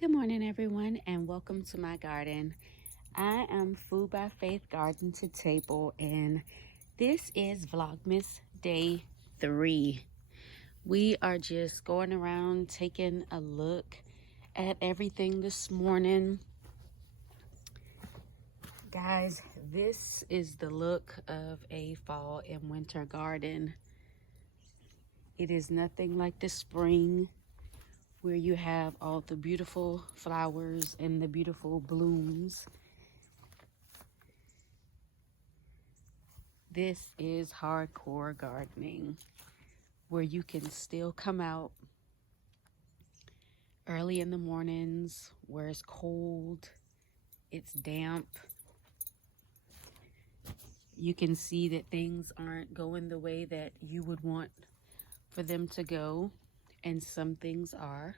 Good morning, everyone, and welcome to my garden. I am Food by Faith Garden to Table, and this is Vlogmas Day 3. We are just going around taking a look at everything this morning. Guys, this is the look of a fall and winter garden. It is nothing like the spring, where you have all the beautiful flowers and the beautiful blooms. This is hardcore gardening, where you can still come out early in the mornings, where it's cold, it's damp. You can see that things aren't going the way that you would want for them to go, and some things are.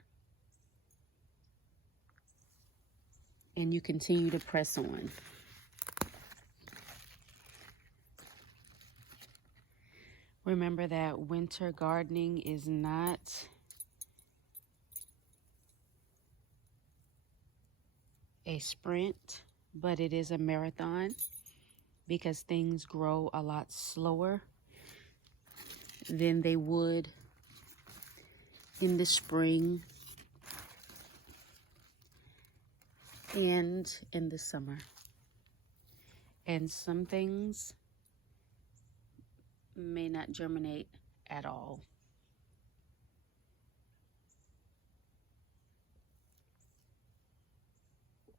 And you continue to press on. Remember that winter gardening is not a sprint, but it is a marathon, because things grow a lot slower than they would in the spring and in the summer. And some things may not germinate at all.